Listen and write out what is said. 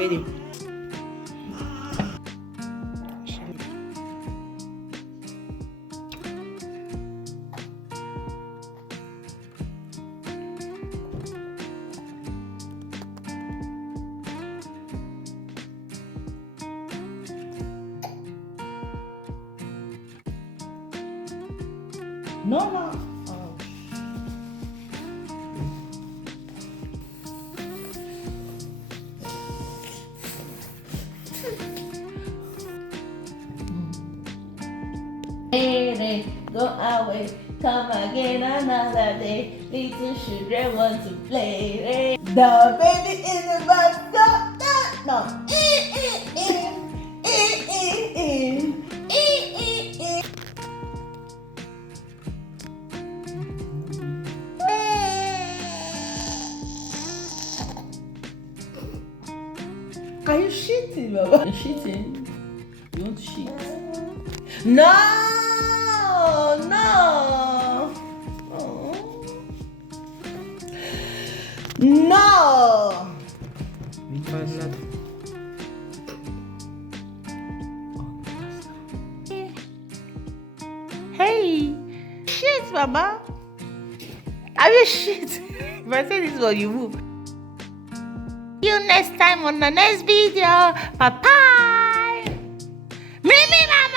Feed him. No. Oh. Hey, go away, come again another day. Little children want to play. The baby in the bus, no. Are you shitting, Baba? You're shitting. You want to shit? No. Oh. No. Hey, shit, Baba. Are you shit? If I say this one, you move. See you next time on the next video. Bye bye. Mimi, Mama.